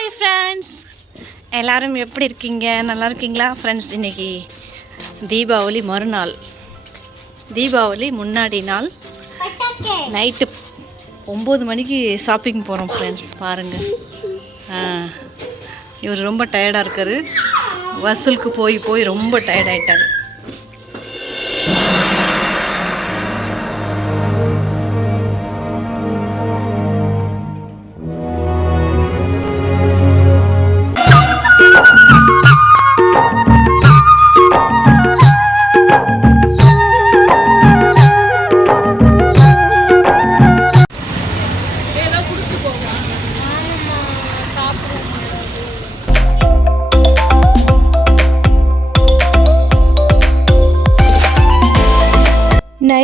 Hi friends எல்லோரும் எப்படி இருக்கீங்க? நல்லா இருக்கீங்களா? ஃப்ரெண்ட்ஸ் இன்றைக்கி தீபாவளி மறுநாள். தீபாவளி முன்னாடி நாள். நைட்டு ஒம்பது மணிக்கு ஷாப்பிங் போகிறோம் ஃப்ரெண்ட்ஸ் பாருங்கள் இவர் ரொம்ப டயர்டாக இருக்காரு. வசூலுக்கு போய் போய் ரொம்ப டயர்ட்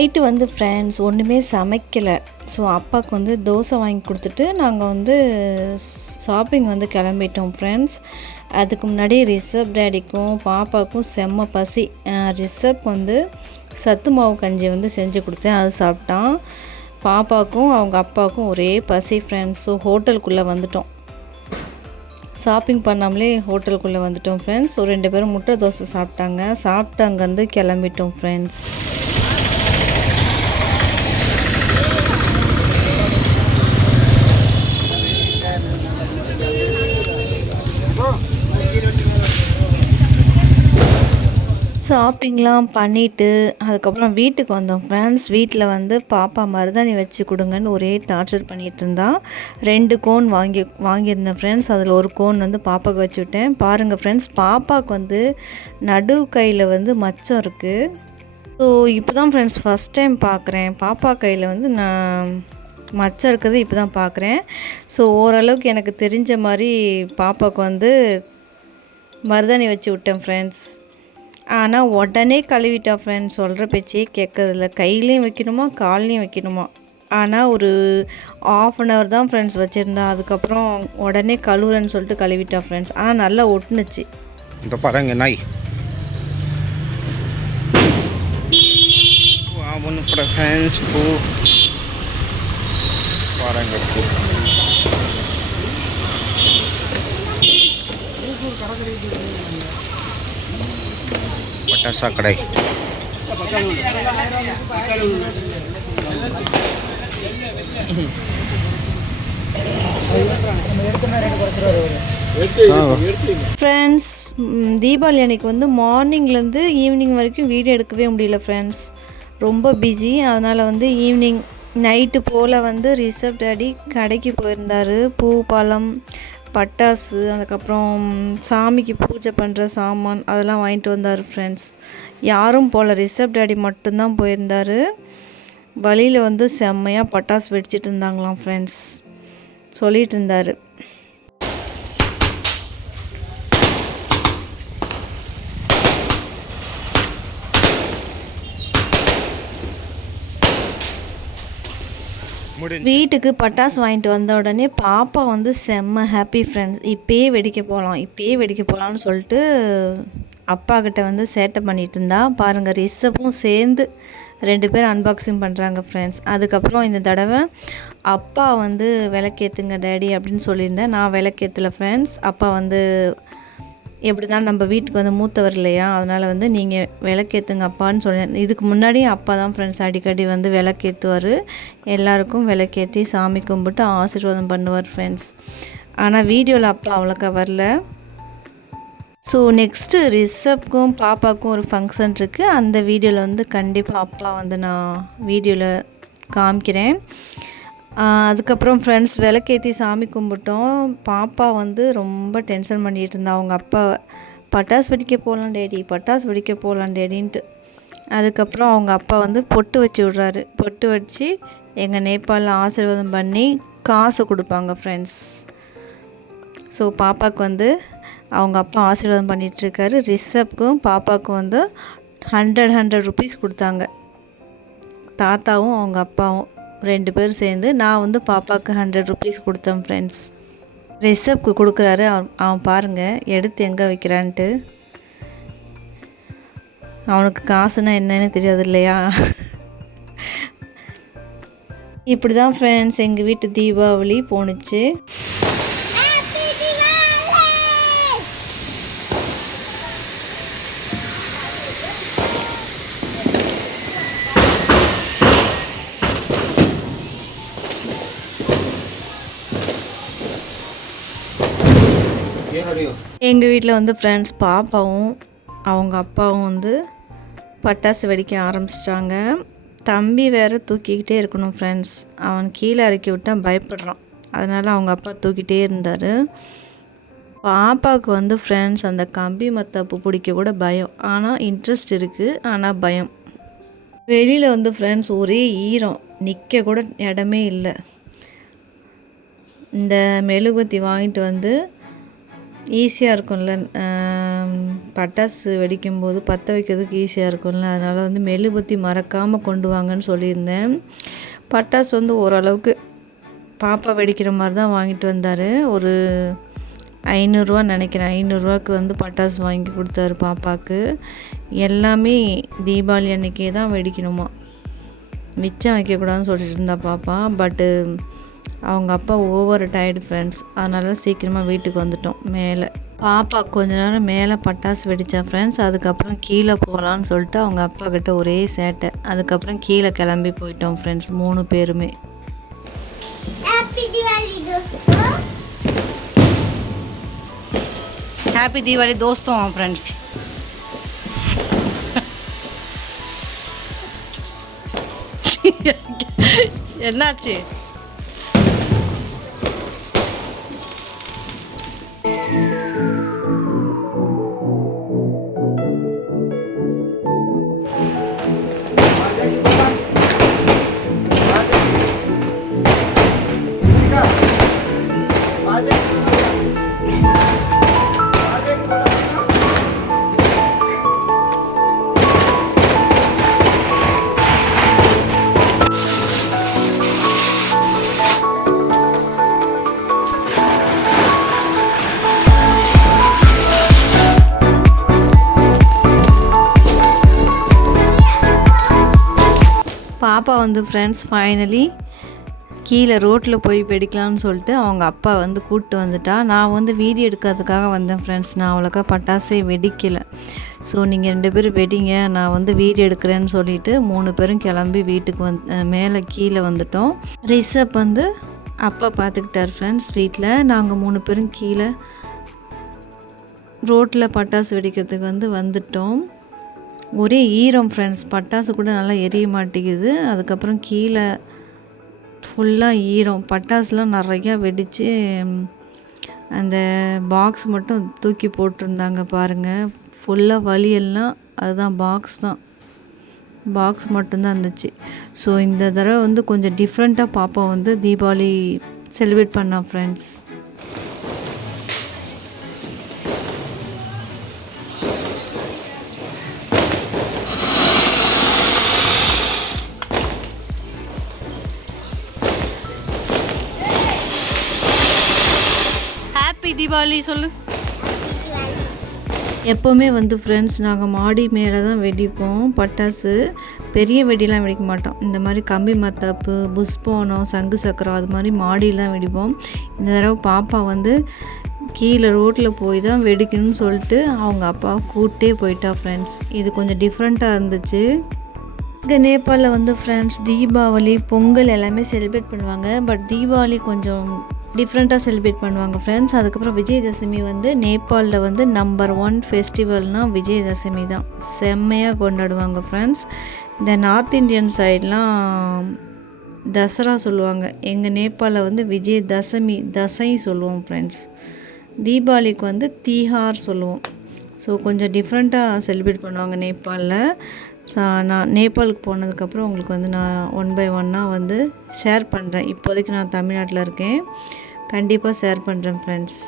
நைட்டு வந்து ஃப்ரெண்ட்ஸ் ஒன்றுமே சமைக்கலை. ஸோ அப்பாவுக்கு வந்து தோசை வாங்கி கொடுத்துட்டு நாங்கள் வந்து ஷாப்பிங் வந்து கிளம்பிட்டோம் ஃப்ரெண்ட்ஸ் அதுக்கு முன்னாடி ரிஷப் டேடிக்கும் பாப்பாவுக்கும் செம்ம பசி. ரிஷப் வந்து சத்து மாவு கஞ்சி வந்து செஞ்சு கொடுத்தேன் அது சாப்பிட்டான். பாப்பாவுக்கும் அவங்க அப்பாவுக்கும் ஒரே பசி ஃப்ரெண்ட்ஸ் ஸோ ஹோட்டலுக்குள்ளே வந்துட்டோம். ஷாப்பிங் பண்ணாமலே ஹோட்டலுக்குள்ளே வந்துட்டோம் ஃப்ரெண்ட்ஸ் ஒரு ரெண்டு பேரும் முட்டை தோசை சாப்பிட்டாங்க. சாப்பிட்டு அங்கேருந்து கிளம்பிட்டோம் ஃப்ரெண்ட்ஸ் ஷாப்பிங்லாம் பண்ணிவிட்டு அதுக்கப்புறம் வீட்டுக்கு வந்தோம். ஃப்ரெண்ட்ஸ் வீட்டில் வந்து பாப்பா மருதாணி வச்சு கொடுங்கன்னு ஒரே டார்ச்சர் பண்ணிகிட்டு இருந்தா. ரெண்டு கோன் வாங்கி வாங்கியிருந்தேன் ஃப்ரெண்ட்ஸ் அதில் ஒரு கோன் வந்து பாப்பாவுக்கு வச்சு விட்டேன். பாருங்கள் ஃப்ரெண்ட்ஸ் பாப்பாவுக்கு வந்து நடு கையில் வந்து மச்சம் இருக்குது ஸோ இப்போ தான் ஃப்ரெண்ட்ஸ் ஃபஸ்ட் டைம் பார்க்குறேன் பாப்பா கையில் வந்து நான் மச்சம் இருக்கிறது இப்போ தான் பார்க்குறேன் ஸோ ஓரளவுக்கு எனக்கு தெரிஞ்ச மாதிரி பாப்பாவுக்கு வந்து மருதாணி வச்சு விட்டேன் ஃப்ரெண்ட்ஸ் ஆனால் உடனே கழுவிட்டா ஃப்ரெண்ட்ஸ் சொல்கிற பேச்சே கேட்கறதில்ல. கையிலையும் வைக்கணுமா கால்லையும் வைக்கணுமா? ஆனால் ஒரு ஆஃப் அன் ஹவர் தான் ஃப்ரெண்ட்ஸ் வச்சுருந்தா அதுக்கப்புறம் உடனே கழுவுறேன்னு சொல்லிட்டு கழுவிட்டா ஃப்ரெண்ட்ஸ் ஆனால் நல்லா ஒட்டுனுச்சு. இந்த பாருங்க நாய். ஒன்று பூ. பாருங்க பூ. பட்டாசா கடை ஃப்ரெண்ட்ஸ் தீபாவளி அன்னைக்கு வந்து மார்னிங்லேருந்து ஈவினிங் வரைக்கும் வீடியோ எடுக்கவே முடியல ஃப்ரெண்ட்ஸ் ரொம்ப பிஸி அதனால் வந்து ஈவினிங் நைட்டு போல் வந்து ரிஷப் டேடி கடைக்கு போயிருந்தார். பூ பழம் பட்டாசு அதுக்கப்புறம் சாமிக்கு பூஜை பண்ணுற சாமான் அதெல்லாம் வாங்கிட்டு வந்தார் ஃப்ரெண்ட்ஸ் யாரும் போல். ரிஷப் டேடி மட்டும்தான் போயிருந்தார். வழியில் வந்து செம்மையாக பட்டாசு வெடிச்சிட்டு இருந்தாங்களாம் ஃப்ரெண்ட்ஸ் சொல்லிகிட்டு இருந்தார். வீட்டுக்கு பட்டாசு வாங்கிட்டு வந்த உடனே பாப்பா வந்து செம்ம ஹாப்பி ஃப்ரெண்ட்ஸ் இப்பயே வெடிக்க போகலாம் இப்பயே வெடிக்க போகலான்னு சொல்லிட்டு அப்பா கிட்ட வந்து சேட்டை பண்ணிட்டு இருந்தா. பாருங்கள் ரிஷப்பும் சேர்ந்து ரெண்டு பேரும் அன்பாக்சிங் பண்ணுறாங்க ஃப்ரெண்ட்ஸ் அதுக்கப்புறம் இந்த தடவை அப்பா வந்து விளக்கேற்றுங்க டேடி அப்படின்னு சொல்லியிருந்தேன். நான் விளக்கேற்றல ஃப்ரெண்ட்ஸ் அப்பா வந்து எப்படி தான் நம்ம வீட்டுக்கு வந்து மூத்தவர் இல்லையா? அதனால் வந்து நீங்கள் விளக்கேற்றுங்க அப்பான்னு சொல்லி. இதுக்கு முன்னாடி அப்பா தான் ஃப்ரெண்ட்ஸ் அடிக்கடி வந்து விளக்கேற்றுவார் எல்லாருக்கும் விளக்கேற்றி சாமி கும்பிட்டு ஆசீர்வாதம் பண்ணுவார் ஃப்ரெண்ட்ஸ் ஆனால் வீடியோவில் அப்பா அவ்வளோக்கா வரல. ஸோ நெக்ஸ்ட்டு ரிஷப்க்கும் பாப்பாவுக்கும் ஒரு ஃபங்க்ஷன் இருக்குது அந்த வீடியோவில் வந்து கண்டிப்பாக அப்பா வந்து நான் வீடியோவில் காமிக்கிறேன். அதுக்கப்புறம் ஃப்ரெண்ட்ஸ் விளக்கேற்றி சாமி கும்பிட்டோம். பாப்பா வந்து ரொம்ப டென்ஷன் பண்ணிகிட்டு இருந்தா. அவங்க அப்பா பட்டாசு வெடிக்க போகலாம் டேடி பட்டாசு வெடிக்க போகலாம் டேடின்ட்டு. அதுக்கப்புறம் அவங்க அப்பா வந்து பொட்டு வச்சு விட்றாரு. பொட்டு வச்சு எங்கள் நேபாளில் ஆசீர்வாதம் பண்ணி காசு கொடுப்பாங்க ஃப்ரெண்ட்ஸ் ஸோ பாப்பாவுக்கு வந்து அவங்க அப்பா ஆசீர்வாதம் பண்ணிகிட்ருக்காரு ரிஷப்க்கும் பாப்பாவுக்கும் வந்து ஹண்ட்ரட் ஹண்ட்ரட் ருபீஸ் கொடுத்தாங்க. தாத்தாவும் அவங்க அப்பாவும். ரெண்டு பேரும் சேர்ந்து நான் வந்து பாப்பாவுக்கு ஹண்ட்ரட் ருபீஸ் கொடுத்தேன் ஃப்ரெண்ட்ஸ் ரிஷப்க்கு கொடுக்குறாரு அவன் அவன் பாருங்கள் எடுத்து எங்கே வைக்கிறான்ட்டு. அவனுக்கு காசுனா என்னன்னு தெரியாது இல்லையா? இப்படி தான் ஃப்ரெண்ட்ஸ் எங்கள் வீட்டு தீபாவளி போணுச்சு. எங்கள் வீட்டில் வந்து ஃப்ரெண்ட்ஸ் பாப்பாவும் அவங்க அப்பாவும் வந்து பட்டாசு வெடிக்க ஆரம்பிச்சிட்டாங்க. தம்பி வேறு தூக்கிக்கிட்டே இருக்கணும் ஃப்ரெண்ட்ஸ் அவன் கீழே இறக்கி விட்டால் பயப்படுறான். அதனால் அவங்க அப்பா தூக்கிட்டே இருந்தார். பாப்பாவுக்கு வந்து ஃப்ரெண்ட்ஸ் அந்த கம்பி மத்தப்பு பிடிக்க கூட பயம். ஆனால் இன்ட்ரெஸ்ட் இருக்குது ஆனால் பயம். வெளியில் வந்து ஃப்ரெண்ட்ஸ் ஒரே ஈரம். நிற்க கூட இடமே இல்லை. இந்த மெழுகுவத்தி வாங்கிட்டு வந்து ஈஸியாக இருக்கும்ல பட்டாசு வெடிக்கும்போது பற்ற வைக்கிறதுக்கு ஈஸியாக இருக்கும்ல. அதனால் வந்து மெழுகுபத்தி மறக்காமல் கொண்டு வாங்கன்னு சொல்லியிருந்தேன். பட்டாசு வந்து ஓரளவுக்கு பாப்பா வெடிக்கிற மாதிரி தான் வாங்கிட்டு வந்தார். ஒரு ஐநூறுரூவா நினைக்கிறேன். ஐநூறுரூவாக்கு வந்து பட்டாசு வாங்கி கொடுத்தாரு பாப்பாவுக்கு எல்லாமே தீபாவளி அன்னைக்கே தான் வெடிக்கணுமா. மிச்சம் வைக்கக்கூடாதுன்னு சொல்லிட்டு இருந்தா பாப்பா. பட்டு அவங்க அப்பா ஓவர் டயர்டு ஃப்ரெண்ட்ஸ் அதனால் சீக்கிரமாக வீட்டுக்கு வந்துட்டோம். மேலே. பாப்பா கொஞ்ச நேரம் மேலே பட்டாசு வெடித்தா ஃப்ரெண்ட்ஸ் அதுக்கப்புறம் கீழே போகலான்னு சொல்லிட்டு அவங்க அப்பா கிட்ட ஒரே சேட்டை. அதுக்கப்புறம் கீழே கிளம்பி போயிட்டோம் ஃப்ரெண்ட்ஸ் மூணு பேருமே. ஹாப்பி தீபாவளி தோஸ்தம் ஃப்ரெண்ட்ஸ் என்னாச்சு? பாப்பா வந்து ஃப்ரெண்ட்ஸ் ஃபைனலி கீழே ரோட்டில் போய் வெடிக்கலாம்னு சொல்லிட்டு அவங்க அப்பா வந்து கூப்பிட்டு வந்துட்டா. நான் வந்து வீடியோ எடுக்கிறதுக்காக வந்தேன் ஃப்ரெண்ட்ஸ் நான் அவ்வளோக்கா பட்டாசே வெடிக்கலை. ஸோ நீங்கள் ரெண்டு பேரும் வெடிங்க. நான் வந்து வீடியோ எடுக்கிறேன்னு சொல்லிட்டு மூணு பேரும் கிளம்பி வீட்டுக்கு வந் மேலே கீழே வந்துட்டோம். ரிஷப் வந்து அப்பா பார்த்துக்கிட்டார் ஃப்ரெண்ட்ஸ் வீட்டில். நாங்கள் மூணு பேரும் கீழே ரோட்டில் பட்டாசு வெடிக்கிறதுக்கு வந்து வந்துட்டோம். ஒரே ஈரம் ஃப்ரெண்ட்ஸ் பட்டாசு கூட நல்லா எரிய மாட்டேங்குது. அதுக்கப்புறம் கீழே ஃபுல்லாக ஈரம். பட்டாசுலாம் நிறையா வெடித்து அந்த பாக்ஸ் மட்டும் தூக்கி போட்டிருந்தாங்க பாருங்கள் ஃபுல்லாக வழியெல்லாம் அதுதான் பாக்ஸ் தான். பாக்ஸ் மட்டும்தான் இருந்துச்சு. ஸோ இந்த தடவை வந்து கொஞ்சம் டிஃப்ரெண்ட்டாக பாப்பா வந்து தீபாவளி செலிப்ரேட் பண்ணா ஃப்ரெண்ட்ஸ் தீபாவளி சொல்லு. எப்போவுமே வந்து ஃப்ரெண்ட்ஸ் நாங்கள் மாடி மேலே தான் வெடிப்போம். பட்டாசு பெரிய வெடிலாம் வெடிக்க மாட்டோம். இந்த மாதிரி கம்பி மத்தாப்பு புஷ்போனம் சங்கு சக்கரம் அது மாதிரி மாடியெலாம் வெடிப்போம். இந்த தடவை பாப்பா வந்து கீழே ரோட்டில் போய் தான் வெடிக்கணும்னு சொல்லிட்டு அவங்க அப்பா கூட்டே போயிட்டா ஃப்ரெண்ட்ஸ் இது கொஞ்சம் டிஃப்ரெண்ட்டாக இருந்துச்சு. இங்கே நேபாளில் வந்து ஃப்ரெண்ட்ஸ் தீபாவளி பொங்கல் எல்லாமே செலிப்ரேட் பண்ணுவாங்க. பட் தீபாவளி கொஞ்சம் டிஃப்ரெண்ட்டாக செலிப்ரேட் பண்ணுவாங்க ஃப்ரெண்ட்ஸ் அதுக்கப்புறம் விஜயதசமி வந்து நேபாளில் வந்து நம்பர் ஒன் ஃபெஸ்டிவல்னால் விஜயதசமி தான். செம்மையாக கொண்டாடுவாங்க ஃப்ரெண்ட்ஸ் இந்த நார்த் இந்தியன் சைட்லாம் தசரா சொல்லுவாங்க. எங்கள் நேபாளில் வந்து விஜயதசமி தசை சொல்லுவோம் ஃப்ரெண்ட்ஸ் தீபாவளிக்கு வந்து தீஹார் சொல்லுவோம். ஸோ கொஞ்சம் டிஃப்ரெண்ட்டாக செலிப்ரேட் பண்ணுவாங்க நேபாளில். நான் நேபாளுக்கு போனதுக்கப்புறம் உங்களுக்கு வந்து நான் ஒன் பை ஒன்னாக வந்து ஷேர் பண்ணுறேன் இப்போதைக்கு நான் தமிழ்நாட்டில் இருக்கேன். கண்டிப்பாக ஷேர் பண்ணுறேன் ஃப்ரெண்ட்ஸ்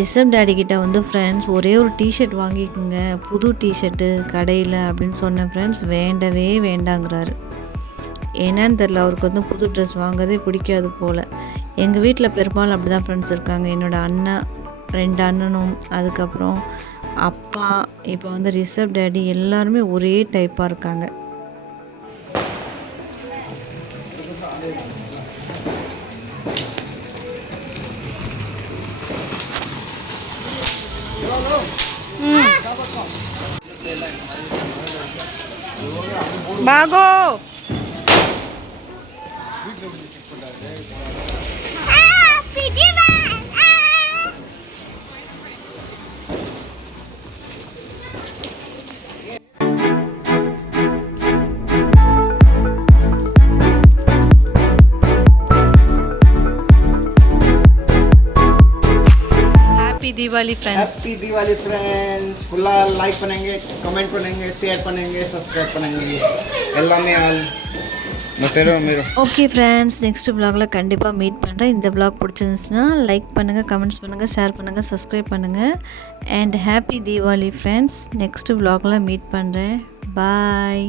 ரிஷப் டேடி கிட்ட வந்து ஃப்ரெண்ட்ஸ் ஒரே ஒரு டிஷர்ட் வாங்கிக்கோங்க. புது டிஷர்ட்டு கடையில் அப்படின்னு சொன்ன ஃப்ரெண்ட்ஸ் வேண்டவே வேண்டாங்கிறாரு. என்னன்னு தெரில அவருக்கு வந்து புது ட்ரெஸ் வாங்கதே பிடிக்காது போல். எங்கள் வீட்டில் பெரும்பாலும் அப்படி தான் ஃப்ரெண்ட்ஸ் இருக்காங்க. என்னோடய அண்ணன் ரெண்டு அண்ணனும் அதுக்கப்புறம் அப்பா இப்போ வந்து ரிஷப் டேடி எல்லாருமே ஒரே டைப்பாக இருக்காங்க. Bago! Ah! Pidi? Deepavali friends happy Deepavali friends ஃபுல்லாக லைக் பண்ணுங்க கமெண்ட் பண்ணுங்க ஷேர் பண்ணுங்க சப்ஸ்கிரைப் பண்ணுங்க. எல்லாமே ஆல் ஓகே ஃப்ரெண்ட்ஸ் நெக்ஸ்ட் vlogல கண்டிப்பாக மீட் பண்ணுறேன் இந்த vlog பிடிச்சிருந்துச்சுன்னா லைக் பண்ணுங்கள் கமெண்ட்ஸ் பண்ணுங்கள் ஷேர் பண்ணுங்கள் சப்ஸ்கிரைப் பண்ணுங்கள் and happy Deepavali friends next vlogல மீட் பண்ணுறேன் பாய்